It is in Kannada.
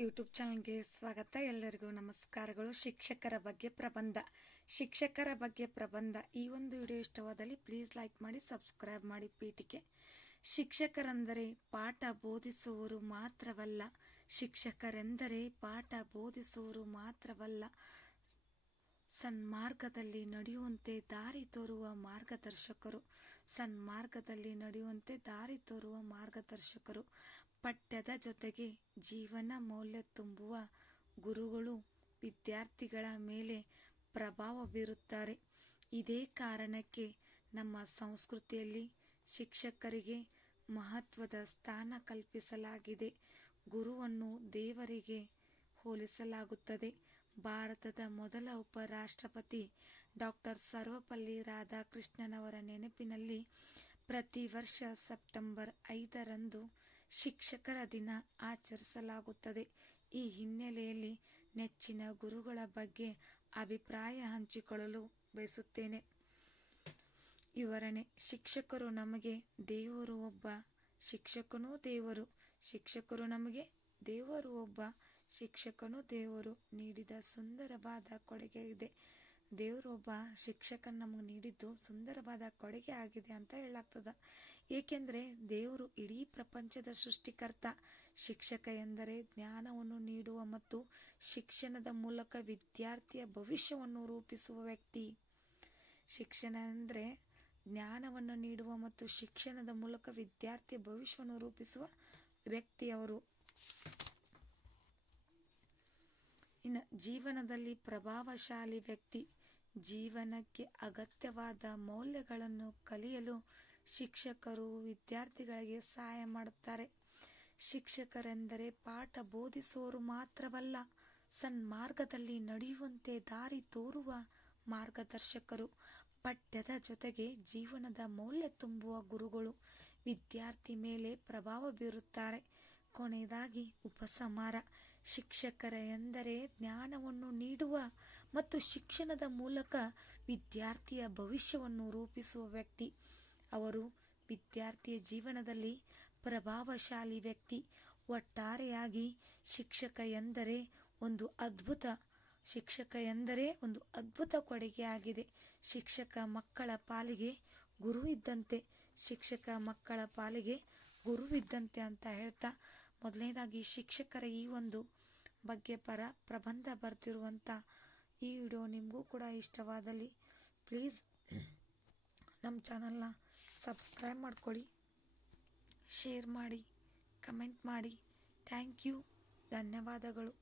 ಯೂಟ್ಯೂಬ್ ಚಾನಲ್ಗೆ ಸ್ವಾಗತ. ಎಲ್ಲರಿಗೂ ನಮಸ್ಕಾರಗಳು. ಶಿಕ್ಷಕರ ಬಗ್ಗೆ ಪ್ರಬಂಧ. ಶಿಕ್ಷಕರ ಬಗ್ಗೆ ಪ್ರಬಂಧ. ಈ ಒಂದು ವಿಡಿಯೋ ಇಷ್ಟವಾದಲ್ಲಿ ಪ್ಲೀಸ್ ಲೈಕ್ ಮಾಡಿ ಸಬ್ಸ್ಕ್ರೈಬ್ ಮಾಡಿ ಪೀಠಿಕೆ. ಶಿಕ್ಷಕರೆಂದರೆ ಪಾಠ ಬೋಧಿಸುವವರು ಮಾತ್ರವಲ್ಲ. ಶಿಕ್ಷಕರೆಂದರೆ ಪಾಠ ಬೋಧಿಸುವವರು ಮಾತ್ರವಲ್ಲ. ಸನ್ಮಾರ್ಗದಲ್ಲಿ ನಡೆಯುವಂತೆ ದಾರಿ ತೋರುವ ಮಾರ್ಗದರ್ಶಕರು. ಸನ್ಮಾರ್ಗದಲ್ಲಿ ನಡೆಯುವಂತೆ ದಾರಿ ತೋರುವ ಮಾರ್ಗದರ್ಶಕರು. ಪಠ್ಯದ ಜೊತೆಗೆ ಜೀವನ ಮೌಲ್ಯ ತುಂಬುವ ಗುರುಗಳು ವಿದ್ಯಾರ್ಥಿಗಳ ಮೇಲೆ ಪ್ರಭಾವ ಬೀರುತ್ತಾರೆ. ಇದೇ ಕಾರಣಕ್ಕೆ ನಮ್ಮ ಸಂಸ್ಕೃತಿಯಲ್ಲಿ ಶಿಕ್ಷಕರಿಗೆ ಮಹತ್ವದ ಸ್ಥಾನ ಕಲ್ಪಿಸಲಾಗಿದೆ. ಗುರುವನ್ನು ದೇವರಿಗೆ ಹೋಲಿಸಲಾಗುತ್ತದೆ. ಭಾರತದ ಮೊದಲ ಉಪರಾಷ್ಟ್ರಪತಿ ಡಾಕ್ಟರ್ ಸರ್ವಪಲ್ಲಿ ರಾಧಾಕೃಷ್ಣನವರ ನೆನಪಿನಲ್ಲಿ ಪ್ರತಿ ವರ್ಷ ಸೆಪ್ಟೆಂಬರ್ ಐದರಂದು ಶಿಕ್ಷಕರ ದಿನ ಆಚರಿಸಲಾಗುತ್ತದೆ. ಈ ಹಿನ್ನೆಲೆಯಲ್ಲಿ ನೆಚ್ಚಿನ ಗುರುಗಳ ಬಗ್ಗೆ ಅಭಿಪ್ರಾಯ ಹಂಚಿಕೊಳ್ಳಲು ಬಯಸುತ್ತೇನೆ. ವಿವರಣೆ, ಶಿಕ್ಷಕರು ನಮಗೆ ದೇವರು ಒಬ್ಬ, ಶಿಕ್ಷಕನೂ ದೇವರು, ಶಿಕ್ಷಕರು ನಮಗೆ ದೇವರು ಒಬ್ಬ, ಶಿಕ್ಷಕನು ದೇವರು ನೀಡಿದ ಸುಂದರವಾದ ಕೊಡುಗೆ ಇದೆ ಶಿಕ್ಷಕನ್ ನಮಗೆ ನೀಡಿದ್ದು ಸುಂದರವಾದ ಕೊಡುಗೆ ಆಗಿದೆ ಅಂತ ಹೇಳಾಗ್ತದ. ಏಕೆಂದರೆ ದೇವರು ಇಡೀ ಪ್ರಪಂಚದ ಸೃಷ್ಟಿಕರ್ತ. ಶಿಕ್ಷಕ ಎಂದರೆ ಜ್ಞಾನವನ್ನು ನೀಡುವ ಮತ್ತು ಶಿಕ್ಷಣದ ಮೂಲಕ ವಿದ್ಯಾರ್ಥಿಯ ಭವಿಷ್ಯವನ್ನು ರೂಪಿಸುವ ವ್ಯಕ್ತಿ. ಶಿಕ್ಷಣ ಅಂದರೆ ಜ್ಞಾನವನ್ನು ನೀಡುವ ಮತ್ತು ಶಿಕ್ಷಣದ ಮೂಲಕ ವಿದ್ಯಾರ್ಥಿಯ ಭವಿಷ್ಯವನ್ನು ರೂಪಿಸುವ ವ್ಯಕ್ತಿಯವರು ಇನ್ನು ಜೀವನದಲ್ಲಿ ಪ್ರಭಾವಶಾಲಿ ವ್ಯಕ್ತಿ ಜೀವನಕ್ಕೆ ಅಗತ್ಯವಾದ ಮೌಲ್ಯಗಳನ್ನು ಕಲಿಯಲು ಶಿಕ್ಷಕರು ವಿದ್ಯಾರ್ಥಿಗಳಿಗೆ ಸಹಾಯ ಮಾಡುತ್ತಾರೆ. ಶಿಕ್ಷಕರೆಂದರೆ ಪಾಠ ಬೋಧಿಸುವವರು ಮಾತ್ರವಲ್ಲ, ಸನ್ಮಾರ್ಗದಲ್ಲಿ ನಡೆಯುವಂತೆ ದಾರಿ ತೋರುವ ಮಾರ್ಗದರ್ಶಕರು. ಪಠ್ಯದ ಜೊತೆಗೆ ಜೀವನದ ಮೌಲ್ಯ ತುಂಬುವ ಗುರುಗಳು ವಿದ್ಯಾರ್ಥಿ ಮೇಲೆ ಪ್ರಭಾವ ಬೀರುತ್ತಾರೆ. ಕೊನೆಯದಾಗಿ ಉಪಸಂಹಾರ. ಶಿಕ್ಷಕರ ಎಂದರೆ ಜ್ಞಾನವನ್ನು ನೀಡುವ ಮತ್ತು ಶಿಕ್ಷಣದ ಮೂಲಕ ವಿದ್ಯಾರ್ಥಿಯ ಭವಿಷ್ಯವನ್ನು ರೂಪಿಸುವ ವ್ಯಕ್ತಿ. ಅವರು ವಿದ್ಯಾರ್ಥಿಯ ಜೀವನದಲ್ಲಿ ಪ್ರಭಾವಶಾಲಿ ವ್ಯಕ್ತಿ. ಒಟ್ಟಾರೆಯಾಗಿ ಶಿಕ್ಷಕ ಎಂದರೆ ಒಂದು ಅದ್ಭುತ, ಶಿಕ್ಷಕ ಎಂದರೆ ಒಂದು ಅದ್ಭುತ ಕೊಡುಗೆಯಾಗಿದೆ ಶಿಕ್ಷಕ ಮಕ್ಕಳ ಪಾಲಿಗೆ ಗುರು ಇದ್ದಂತೆ, ಶಿಕ್ಷಕ ಮಕ್ಕಳ ಪಾಲಿಗೆ ಗುರು ಇದ್ದಂತೆ ಅಂತ ಹೇಳ್ತಾ ಮೊದಲನೇದಾಗಿ ಶಿಕ್ಷಕರ ಈ ಒಂದು ಬಗ್ಗೆ ಪರ ಪ್ರಬಂಧ ಬರೆದಿರುವಂಥ ಈ ವಿಡಿಯೋ ನಿಮಗೂ ಕೂಡ ಇಷ್ಟವಾದಲ್ಲಿ ಪ್ಲೀಸ್ ನಮ್ಮ ಚಾನಲ್ನ ಸಬ್ಸ್ಕ್ರೈಬ್ ಮಾಡ್ಕೊಳ್ಳಿ ಶೇರ್ ಮಾಡಿ ಕಮೆಂಟ್ ಮಾಡಿ. ಥ್ಯಾಂಕ್ ಯು ಧನ್ಯವಾದಗಳು.